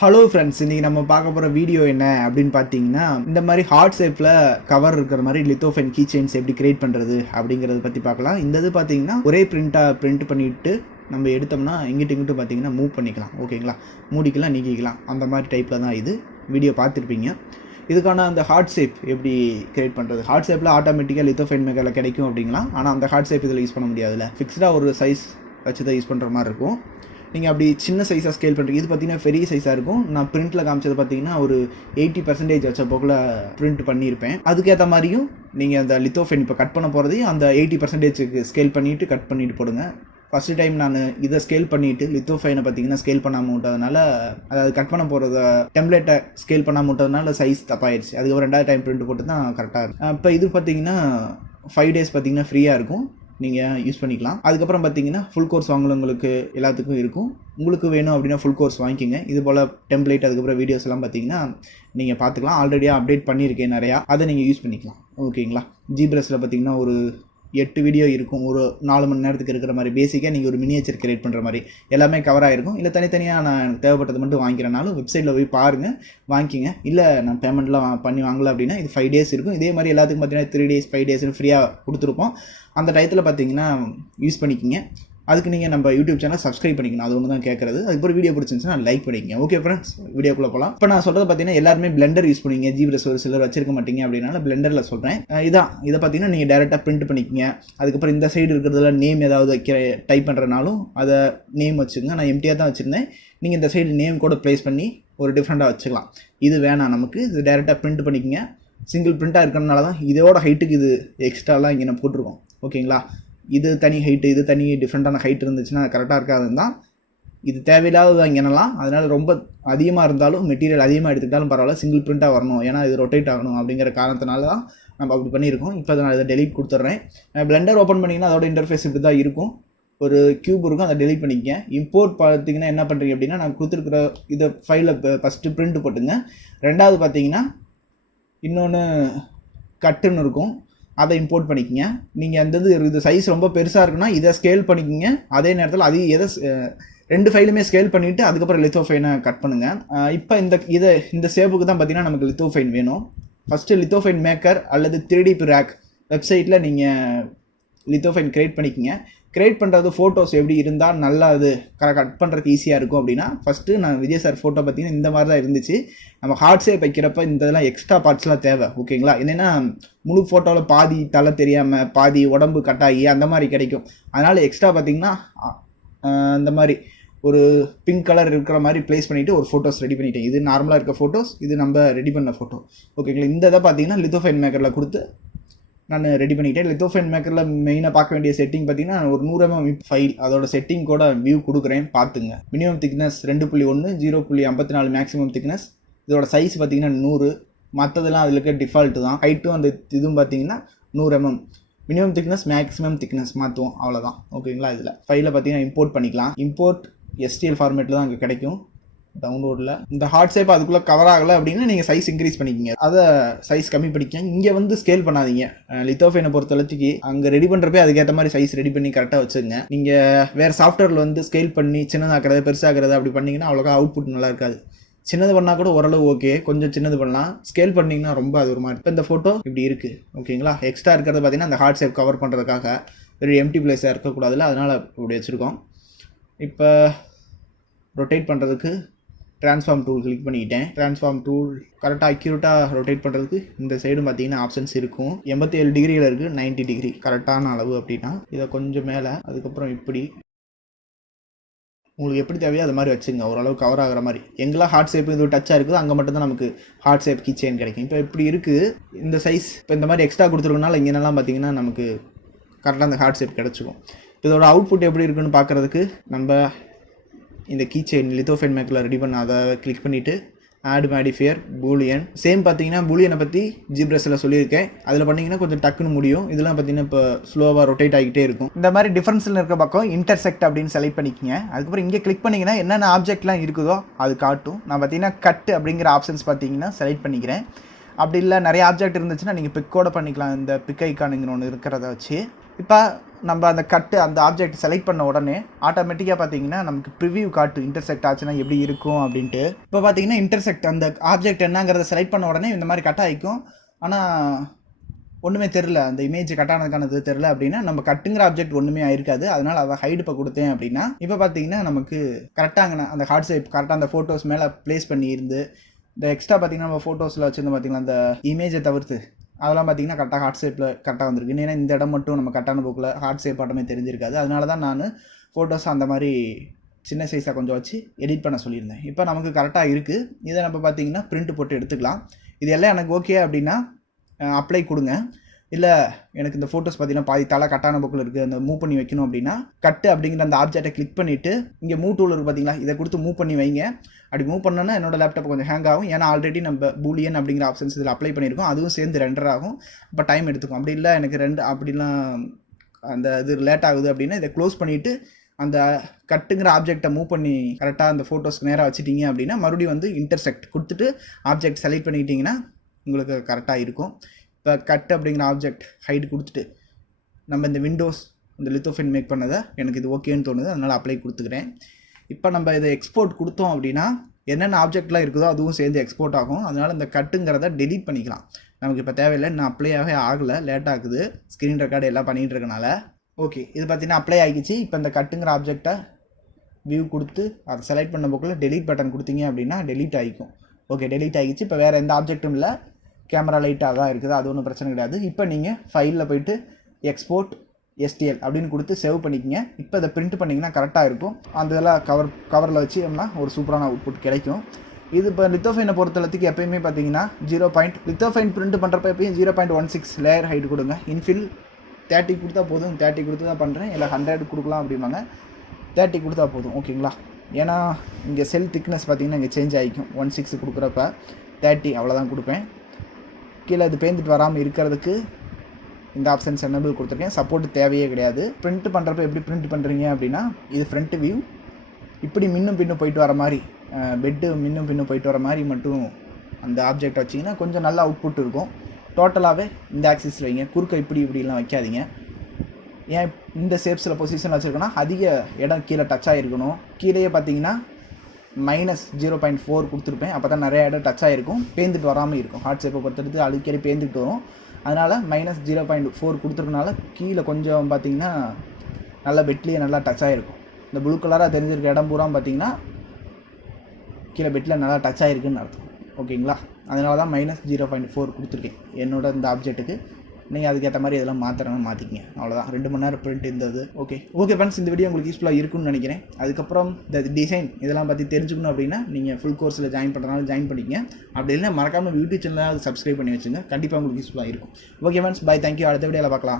Hello friends, இன்றைக்கி நம்ம பார்க்க போகிற வீடியோ என்ன அப்படின்னு பார்த்தீங்கன்னா, இந்த மாதிரி ஹார்ட் ஷேப்பில் கவர் இருக்கிற மாதிரி லித்தோஃபைன் கீ செயின்ஸ் எப்படி கிரியேட் பண்ணுறது அப்படிங்கிறத பற்றி பார்க்கலாம். இந்த இது பார்த்தீங்கன்னா ஒரே பிரிண்ட் பண்ணிவிட்டு நம்ம எடுத்தோம்னா இங்கிட்டு பார்த்தீங்கன்னா மூவ் பண்ணிக்கலாம். ஓகேங்களா, மூடிக்கலாம், நீக்கிக்கலாம். அந்த மாதிரி டைப்பில் தான் இது வீடியோ பார்த்துருப்பீங்க. இதுக்கான அந்த ஹார்ட் ஷேப் எப்படி கிரியேட் பண்ணுறது, ஹார்ட் ஷேப்பில் ஆட்டோமேட்டிக்காக லித்தோஃபைன் மேக்கரில் கிடைக்கும் அப்படிங்களா. ஆனால் அந்த ஹார்ட் ஷேப் இதில் யூஸ் பண்ண முடியாதுல்ல, ஃபிக்ஸ்டாக ஒரு சைஸ் வச்சு தான் யூஸ் பண்ணுற மாதிரி இருக்கும். நீங்கள் அப்படி சின்ன சைஸாக ஸ்கேல் பண்ணுறீங்க. இது பார்த்தீங்கன்னா பெரிய சைஸாக இருக்கும். நான் பிரிண்ட்டில் காமிச்சது பார்த்தீங்கன்னா ஒரு 80% வச்ச போக்கில் பிரிண்ட் பண்ணியிருப்பேன். அதுக்கேற்ற மாதிரியும் நீங்கள் அந்த லித்தோஃபைன் இப்போ கட் பண்ண போகிறதையும் அந்த 80% ஸ்கேல் பண்ணிவிட்டு கட் பண்ணிவிட்டு போடுங்க. ஃபஸ்ட்டு டைம் நான் இதை ஸ்கேல் பண்ணிவிட்டு லித்தோஃபைனை பார்த்தீங்கன்னா ஸ்கேல் பண்ணாமல் விட்டதுனால, அதாவது கட் பண்ண போகிறத டெம்ப்ளேட்டை ஸ்கேல் பண்ணாமல் விட்டதுனால சைஸ் தப்பாயிடுச்சு. அதுக்கப்புறம் 2வது டைம் பிரிண்ட் போட்டு தான் கரெக்டாக இருக்கும். இப்போ இது பார்த்தீங்கன்னா 5 days பார்த்தீங்கன்னா ஃப்ரீயாக இருக்கும், நீங்கள் யூஸ் பண்ணிக்கலாம். அதுக்கப்புறம் பார்த்தீங்கன்னா ஃபுல் கோர்ஸ் வாங்குறவங்களுக்கு எல்லாத்துக்கும் இருக்கும். உங்களுக்கு வேணும் அப்படின்னா ஃபுல் கோர்ஸ் வாங்கிக்கிங்க. இது போல் டெம்ப்ளேட் அதுக்கப்புறம் வீடியோஸ் எல்லாம் பார்த்தீங்கன்னா நீங்கள் பார்த்துக்கலாம். ஆல்ரெடியாக அப்டேட் பண்ணியிருக்கேன் நிறையா, அதை நீங்கள் யூஸ் பண்ணிக்கலாம். ஓகேங்களா. ஜிபிரஸில் பார்த்தீங்கன்னா ஒரு 8 வீடியோ இருக்கும், ஒரு 4 மணி நேரத்துக்கு இருக்கிற மாதிரி. பேசிக்காக நீங்கள் ஒரு மினியேச்சர் கிரியேட் பண்ணுற மாதிரி எல்லாமே கவர் ஆகிருக்கும். இல்லை தனித்தனியாக நான் எனக்கு தேவைப்பட்டது மட்டும் வாங்கிக்கிறனாலும் வெப்சைட்டில் போய் பாருங்கள், வாங்கிக்கிங்க. இல்லை நான் பேமெண்ட்லாம் பண்ணி வாங்கலை அப்படின்னா இது 5 days இருக்கும். இதே மாதிரி எல்லாத்துக்கும் பார்த்தீங்கன்னா 3 days 5 days ஃப்ரீயாக கொடுத்துருப்போம். அந்த டயத்தில் பார்த்தீங்கன்னா யூஸ் பண்ணிக்கிங்க. அதுக்கு நீங்கள் நம்ம யூடியூப் சேனல் சப்ஸ்கிரைப் பண்ணிக்கணும். அது ஒன்று தான் கேட்குறது. அதுக்கப்புறம் வீடியோ பிடிச்சிருந்துச்சுன்னா லைக் பண்ணிக்கங்க. ஓகே ஃப்ரெண்ட்ஸ், வீடியோக்குள்ளே போகலாம். இப்போ நான் சொல்கிறது பார்த்தீங்கன்னா எல்லாருமே பிளெண்டர் யூஸ் பண்ணுவீங்க. ஜிபிரஸ் ஒரு சிலர் வச்சிருக்க மாட்டீங்க அப்படின்னால பிளெண்டரில் சொல்கிறேன். இதை பார்த்தீங்கன்னா நீங்கள் டேரெக்டாக பிரிண்ட் பண்ணிக்கங்க. அதுக்கப்புறம் இந்த சைடு இருக்கிறதுல நேம் ஏதாவது வைக்கிற டைப் பண்ணுறனாலும் அதை நேம் வச்சுக்கோங்க. நான் எம்டியாக தான் வச்சுருந்தேன். நீங்கள் இந்த சைடு நேம் கூட ப்ளேஸ் பண்ணி ஒரு டிஃப்ரெண்ட்டாக வச்சுக்கலாம். இது வேணாம் நமக்கு, இது டேரெக்டாக பிரிண்ட் பண்ணிக்கங்க. சிங்கிள் பிரிண்ட்டாக இருக்கிறனால தான் இதோட ஹைட்டுக்கு இது எக்ஸ்ட்ராலாம் இங்கே நம்ம போட்டிருக்கோம். ஓகேங்களா. இது தனி ஹைட்டு, இது தனி டிஃப்ரெண்ட்டான ஹைட் இருந்துச்சுன்னா கரெக்டாக இருக்காதுன்னு தான் இது தேவையில்லாததான் இங்கெல்லாம். அதனால் ரொம்ப அதிகமாக இருந்தாலும் மெட்டீரியல் அதிகமாக எடுத்துக்கிட்டாலும் பரவாயில்ல, சிங்கிள் பிரிண்ட்டாக வரணும், ஏன்னா இது ரொட்டேட் ஆகணும் அப்படிங்கிற காரணத்தினால தான் நம்ம அப்படி பண்ணியிருக்கோம். இப்போ நான் இதை டெலீட் கொடுத்துட்றேன். பிளெண்டர் ஓப்பன் பண்ணிங்கன்னா அதோட இன்டர்ஃபேஸ் இப்படி தான் இருக்கும். ஒரு கியூப் இருக்கும், அதை டெலீட் பண்ணிக்கங்க. இம்போர்ட் பார்த்தீங்கன்னா என்ன பண்ணுறீங்க அப்படின்னா, நான் கொடுத்துருக்குற இதை ஃபைலை ஃபஸ்ட்டு பிரிண்ட் போட்டுங்க. 2வது பார்த்தீங்கன்னா இன்னொன்று கட்டுன்னு இருக்கும், அதை இம்போர்ட் பண்ணிக்கங்க. நீங்கள் அந்த இது சைஸ் ரொம்ப பெருசாக இருக்குன்னா இதை ஸ்கேல் பண்ணிக்கோங்க. அதே நேரத்தில் அதையும் 2 ஃபைலுமே ஸ்கேல் பண்ணிவிட்டு அதுக்கப்புறம் லித்தோஃபைனை கட் பண்ணுங்கள். இப்போ இந்த ஷேப்புக்கு தான் பார்த்தீங்கன்னா நமக்கு லித்தோஃபைன் வேணும். ஃபஸ்ட்டு லித்தோஃபைன் மேக்கர் அல்லது 3D ரேக் வெப்சைட்டில் நீங்கள் லித்தோஃபைன் கிரியேட் பண்ணிக்கோங்க. கிரியேட் பண்ணுறது ஃபோட்டோஸ் எப்படி இருந்தால் நல்லா அது கட் பண்ணுறதுக்கு ஈஸியாக இருக்கும் அப்படின்னா, ஃபஸ்ட்டு நான் விஜய் சார் ஃபோட்டோ பார்த்தீங்கன்னா இந்த மாதிரி தான் இருந்துச்சு. நம்ம ஹார்ட் ஷேப் வைக்கிறப்ப இந்த இதெல்லாம் எக்ஸ்ட்ரா பார்ட்ஸ்லாம் தேவை. ஓகேங்களா. என்னென்னா முழு ஃபோட்டோவில் பாதி தலை தெரியாமல் பாதி உடம்பு கட்டாகி அந்த மாதிரி கிடைக்கும். அதனால் எக்ஸ்ட்ரா பார்த்திங்கன்னா இந்த மாதிரி ஒரு பிங்க் கலர் இருக்கிற மாதிரி ப்ளேஸ் பண்ணிவிட்டு ஒரு ஃபோட்டோஸ் ரெடி பண்ணிட்டேன். இது நார்மலாக இருக்க ஃபோட்டோஸ், இது நம்ம ரெடி பண்ண ஃபோட்டோ. ஓகேங்களா. இந்த இதை பார்த்தீங்கன்னா லித்தோஃபைன் மேக்கரில் கொடுத்து நான் ரெடி பண்ணிக்கிட்டேன். லித்தோஃபைன் மேக்கரில் மெயினாக பார்க்க வேண்டிய செட்டிங் பார்த்தீங்கன்னா ஒரு 100 mm ஃபைல், அதோட செட்டிங் கூட வியூ கொடுக்குறேன், பார்த்துங்க. Minimum thickness 2.1, 0.54 maximum thickness. இதோட சைஸ் பார்த்தீங்கன்னா 100. மற்றதெல்லாம் அதில் இருக்க டிஃபால்ட்டு தான். ஹைட்டும் அந்த இதுவும் பார்த்தீங்கன்னா 100 mm. Minimum thickness maximum thickness மாற்றுவோம், அவ்வளோதான். ஓகேங்களா. இதில் ஃபைலை பார்த்தீங்கன்னா இம்போர்ட் பண்ணிக்கலாம். இம்போர்ட் STL ஃபார்மேட்டில் தான் அங்கே கிடைக்கும் டவுன்லோடில். இந்த ஹார்ட் ஷேப் அதுக்குள்ளே கவர் ஆகலை அப்படின்னா நீங்கள் சைஸ் இன்க்ரீஸ் பண்ணிக்கிங்க, அதை சைஸ் கம்மி பண்ணிக்கங்க. இங்கே ஸ்கேல் பண்ணாதீங்க. லித்தோஃபைனை பொறுத்தளவுக்கு அங்கே ரெடி பண்ணுறப்பே அதுக்கேற்ற மாதிரி சைஸ் ரெடி பண்ணி கரெக்டாக வச்சுங்க. நீங்கள் வேறு சாஃப்ட்வேரில் ஸ்கேல் பண்ணி சின்னதாக்குறது பெருசாகிறது அப்படி பண்ணிங்கன்னா அவ்வளோக்கா அவுட்புட் நல்லா இருக்காது. சின்னது பண்ணால் கூட ஓரளவு ஓகே, கொஞ்சம் சின்னது பண்ணலாம். ஸ்கேல் பண்ணிங்கன்னா ரொம்ப அது ஒரு மாதிரி. இப்போ இந்த ஃபோட்டோ இப்படி இருக்குது. ஓகேங்களா. எக்ஸ்ட்ரா இருக்கிறது பார்த்தீங்கன்னா அந்த ஹார்ட் ஷேப் கவர் பண்ணுறதுக்காக வெறும் எம்டி பிளேஸாக இருக்கக்கூடாதுல்ல, அதனால் இப்படி வச்சுருக்கோம். இப்போ ரொட்டேட் பண்ணுறதுக்கு ட்ரான்ஸ்ஃபார்ம் டூல் கிளிக் பண்ணிக்கிட்டேன். ட்ரான்ஸ்ஃபார்ம் டூல் கரெக்டாக அக்யூரேட்டாக ரொட்டேட் பண்ணுறதுக்கு இந்த சைடும் பார்த்தீங்கன்னா ஆப்ஷன்ஸ் இருக்கும். 87 டிகிரியில் இருக்குது, 90 டிகிரி கரெக்டான அளவு அப்படின்னா. இதை கொஞ்சம் மேலே, அதுக்கப்புறம் இப்படி உங்களுக்கு எப்படி தேவையோ அது மாதிரி வச்சுங்க, ஓரளவு கவர் ஆகிற மாதிரி. எங்கெல்லாம் ஹார்ட் ஷேப் இது டச்சாக இருக்குது அங்கே மட்டும்தான் நமக்கு ஹார்ட் ஷேப் கீ செயின் கிடைக்கும். இப்போ இப்படி இருக்குது இந்த சைஸ். இப்போ இந்த மாதிரி எக்ஸ்ட்ரா கொடுத்துருக்கனால இங்கெல்லாம் பார்த்தீங்கன்னா நமக்கு கரெக்டாக அந்த ஹார்ட் ஷேப் கிடச்சிக்கும். இதோட அவுட்புட் எப்படி இருக்குன்னு பார்க்குறதுக்கு நம்ம இந்த கீ செயின் லித்தோஃபைன் மேக்கரில் ரெடி பண்ண அதை கிளிக் பண்ணிவிட்டு ஆட் மாடிஃபையர் பூலியன். சேம் பார்த்தீங்கன்னா பூலியனை பற்றி ஜிப்ரஸில் சொல்லியிருக்கேன். அதில் பண்ணிங்கன்னா கொஞ்சம் டக்குன்னு முடியும். இதெல்லாம் பார்த்தீங்கன்னா இப்போ ஸ்லோவாக ரொட்டேட் ஆகிட்டே இருக்கும். இந்த மாதிரி டிஃப்ரென்ஸில் இருக்க பக்கம் இன்டர்செக்ட் அப்படின்னு செலக்ட் பண்ணிக்கங்க. அதுக்கப்புறம் இங்கே கிளிக் பண்ணிங்கன்னா என்னென்ன ஆப்ஜெக்ட்லாம் இருக்குதோ அது காட்டும். நான் பார்த்தீங்கன்னா கட் அப்படிங்கிற ஆப்ஷன்ஸ் பார்த்தீங்கன்னா செலக்ட் பண்ணிக்கிறேன். அப்படி இல்லை நிறைய ஆப்ஜெக்ட் இருந்துச்சுன்னா நீங்கள் பிக்கோட பண்ணிக்கலாம். இந்த பிக் ஐக்கானுங்கிற ஒன்று இருக்கிறத வச்சு இப்போ நம்ம அந்த கட்டு அந்த ஆப்ஜெக்ட் செலக்ட் பண்ண உடனே ஆட்டோமேட்டிக்காக பார்த்தீங்கன்னா நமக்கு ப்ரிவியூ காட்டு இன்டர்செக்ட் ஆச்சுன்னா எப்படி இருக்கும் அப்படின்ட்டு. இப்போ பார்த்தீங்கன்னா இன்டர்செக்ட் அந்த ஆப்ஜெக்ட் என்னங்கிறத செலக்ட் பண்ண உடனே இந்த மாதிரி கட் ஆகிக்கும். ஆனால் ஒன்றுமே தெரில, அந்த இமேஜ் கட்டானதுக்கானது தெரில அப்படின்னா நம்ம கட்டுங்கிற ஆப்ஜெக்ட் ஒன்றுமே ஆயிருக்காது. அதனால் அதை ஹைடு இப்போ கொடுத்தேன் அப்படின்னா இப்போ பார்த்தீங்கன்னா நமக்கு கரெக்டாக அந்த ஹார்ட் ஷேப் கரெக்டாக அந்த ஃபோட்டோஸ் மேலே ப்ளேஸ் பண்ணியிருந்து இந்த எக்ஸ்ட்ரா பார்த்தீங்கன்னா நம்ம ஃபோட்டோஸில் வச்சுருந்து பார்த்தீங்கன்னா அந்த இமேஜை தவிர்த்து அதெல்லாம் பார்த்தீங்கன்னா கரெக்டாக ஹார்ட் ஷேப்பில் கரெக்டாக வந்திருக்கு. ஏன்னா இந்த இடம் மட்டும் நம்ம கரெக்டான போக்கில் ஹார்ட் ஷேப் ஆட்டமே தெரிஞ்சிருக்காது. அதனால தான் நான் ஃபோட்டோஸ் அந்த மாதிரி சின்ன சைஸாக கொஞ்சம் வச்சு எடிட் பண்ண சொல்லியிருந்தேன். இப்போ நமக்கு கரெக்டாக இருக்குது. இதை நம்ம பார்த்தீங்கன்னா பிரிண்ட் போட்டு எடுத்துக்கலாம். இது எல்லாம் எனக்கு ஓகே அப்படின்னா அப்ளை கொடுங்க. இல்லை எனக்கு இந்த ஃபோட்டோஸ் பார்த்தீங்கன்னா பாதி தலை கட்டான புக்கில் இருக்குது, அந்த மூவ் பண்ணி வைக்கணும் அப்படின்னா கட்டு அப்படிங்கிற அந்த ஆப்ஜெக்டை கிளிக் பண்ணிவிட்டு இங்கே மூவ் டூல் இருக்குது பார்த்தீங்களா, இதை கொடுத்து மூவ் பண்ணி வைங்க. அப்படி மூவ் பண்ணோன்னா என்னோட லேப்டாப் கொஞ்சம் ஹேங் ஆகும். ஏன்னா ஆல்ரெடி நம்ம பூலியன் அப்படிங்கிற ஆப்ஷன்ஸ் இதில் அப்ளை பண்ணியிருக்கோம். அதுவும் சேர்ந்து ரெண்டர் ஆகும். இப்போ டைம் எடுத்துக்கும். அப்படி இல்லை எனக்கு அப்படிலாம் அந்த இது லேட் ஆகுது அப்படின்னா இதை க்ளோஸ் பண்ணிவிட்டு அந்த கட்டுங்கிற ஆப்ஜெக்டை மூவ் பண்ணி கரெக்டாக அந்த ஃபோட்டோஸ்க்கு நேராக வச்சுட்டிங்க அப்படின்னா மறுபடியும் வந்து இன்டர்செக்ட் கொடுத்துட்டு ஆப்ஜெக்ட் செலக்ட் பண்ணிக்கிட்டிங்கன்னா உங்களுக்கு கரெக்டாக இருக்கும். இப்போ கட் அப்படிங்கிற ஆப்ஜெக்ட் ஹைட் கொடுத்துட்டு நம்ம இந்த விண்டோஸ் இந்த லித்தோஃபைன் மேக் பண்ணதை எனக்கு இது ஓகேன்னு தோணுது, அதனால் அப்ளை கொடுத்துக்கிறேன். இப்போ நம்ம இதை எக்ஸ்போர்ட் கொடுத்தோம் அப்படின்னா என்னென்ன ஆப்ஜெக்ட்லாம் இருக்குதோ அதுவும் சேர்ந்து எக்ஸ்போர்ட் ஆகும். அதனால் இந்த கட்டுங்கிறத டெலீட் பண்ணிக்கலாம். நமக்கு இப்போ தேவையில்லை, இன்னும் அப்ளையாகவே ஆகலை, லேட் ஆகுது ஸ்க்ரீன் ரெக்கார்டு எல்லாம் பண்ணிகிட்டு இருக்கனால. ஓகே, இது பார்த்தீங்கன்னா அப்ளை ஆகிடுச்சு. இப்போ இந்த கட்டுங்கிற ஆப்ஜெக்டை வியூ கொடுத்து அதை செலக்ட் பண்ண போக்கில் டெலீட் பட்டன் கொடுத்தீங்க அப்படின்னா டெலீட் ஆகிக்கும். ஓகே, டெலீட் ஆகிடுச்சு. இப்போ வேறு எந்த ஆப்ஜெக்ட்டும் இல்லை, கேமரா லைட்டாக தான் இருக்குது, அது ஒன்றும் பிரச்சனை கிடையாது. இப்போ நீங்கள் ஃபைலில் போய்ட்டு எக்ஸ்போர்ட் STL அப்படின்னு கொடுத்து சேவ் பண்ணிக்கங்க. இப்போ அதை பிரிண்ட் பண்ணிங்கன்னா கரெக்டாக இருக்கும். அந்த இதெல்லாம் கவரில் வச்சோம்னா ஒரு சூப்பரான அவுட்புட் கிடைக்கும். இது இப்போ லித்தோஃபைனை பொறுத்தளவுக்கு எப்பயுமே பார்த்தீங்கன்னா லித்தோஃபைன் பிரிண்ட் பண்ணுறப்ப எப்பயும் 0.16 லேயர் ஹைட் கொடுங்க. இன்ஃபில் 30 கொடுத்தா போதும். 30 கொடுத்து தான் பண்ணுறேன், இல்லை 100 கொடுக்கலாம் அப்படிம்பாங்க. 30 கொடுத்தா போதும், ஓகேங்களா? ஏன்னா இங்கே செல் திக்னஸ் பார்த்தீங்கன்னா இங்கே சேஞ்ச் ஆகிக்கும். 16 கொடுக்குறப்ப 30 அவ்வளோதான் கொடுப்பேன். கீழே இது பேந்துட்டு வராமல் இருக்கிறதுக்கு இந்த ஆப்ஷன்ஸ் எனேபிள் கொடுத்துருக்கேன். சப்போர்ட் தேவையே கிடையாது. பிரிண்ட் பண்ணுறப்ப எப்படி பிரிண்ட் பண்ணுறீங்க அப்படின்னா இது ஃப்ரண்ட் வியூ, இப்படி மின்னும் பின்னும் போயிட்டு வர மாதிரி பெட்டு மின்னும் பின்னும் போயிட்டு வர மாதிரி மட்டும் அந்த ஆப்ஜெக்ட் வச்சிங்கன்னா கொஞ்சம் நல்ல அவுட்புட் இருக்கும். டோட்டலாகவே இந்த ஆக்சிஸில் வைங்க, குறுக்க இப்படிலாம் வைக்காதீங்க. ஏன் இந்த ஷேப்ஸில் பொசிஷன் வச்சுருக்கோன்னா அதிக இடம் கீழே டச் ஆகிருக்கணும். கீழேயே பார்த்தீங்கன்னா -0.4 கொடுத்துருப்பேன். அப்போ தான் நிறைய இடம் டச் ஆகிருக்கும், பேந்துட்டு வராமல் இருக்கும். ஹார்ட் ஷேப்பை பொறுத்தெடுத்து அடிக்கடி பேந்துட்டு வரும். அதனால் -0.4 கொடுத்துருக்கனால கீழே கொஞ்சம் பார்த்தீங்கன்னா நல்லா பெட்லேயே நல்லா டச் ஆகிருக்கும். இந்த ப்ளூ கலராக தெரிஞ்சிருக்க இடம் பூரா பார்த்தீங்கன்னா கீழே பெட்டில் நல்லா டச் ஆகிருக்குன்னு அர்த்தம், ஓகேங்களா? அதனால தான் -0.4 கொடுத்துருக்கேன் என்னோட இந்த ஆப்ஜெக்ட்டுக்கு. நீங்கள் அதுக்கேற்ற மாதிரி இதெல்லாம் மாற்றிக்கிங்க, அவ்வளோதான். 2 மணி நேரம் பிரிண்ட் இருந்தது. ஓகே ஃப்ரெண்ட்ஸ், இந்த வீடியோ உங்களுக்கு யூஸ்ஃபுல்லாக இருக்குன்னு நினைக்கிறேன். அதுக்கப்புறம் இந்த டிசைன் இதெல்லாம் பற்றி தெரிஞ்சுக்கணும் அப்படின்னா நீங்கள் ஃபுல் கோர்ஸில் ஜாயின் பண்ணுறதுனால ஜாயின் பண்ணிக்கங்க. அப்படி இல்லை மறக்காமல் யூடியூப் சேனலாக சப்ஸ்கிரைப் பண்ணி வச்சுங்க, கண்டிப்பாக உங்களுக்கு யூஸ்ஃபுல்லாக இருக்கும். Okay friends, bye, thank you. அடுத்த வீடியோவில் பார்க்கலாம்.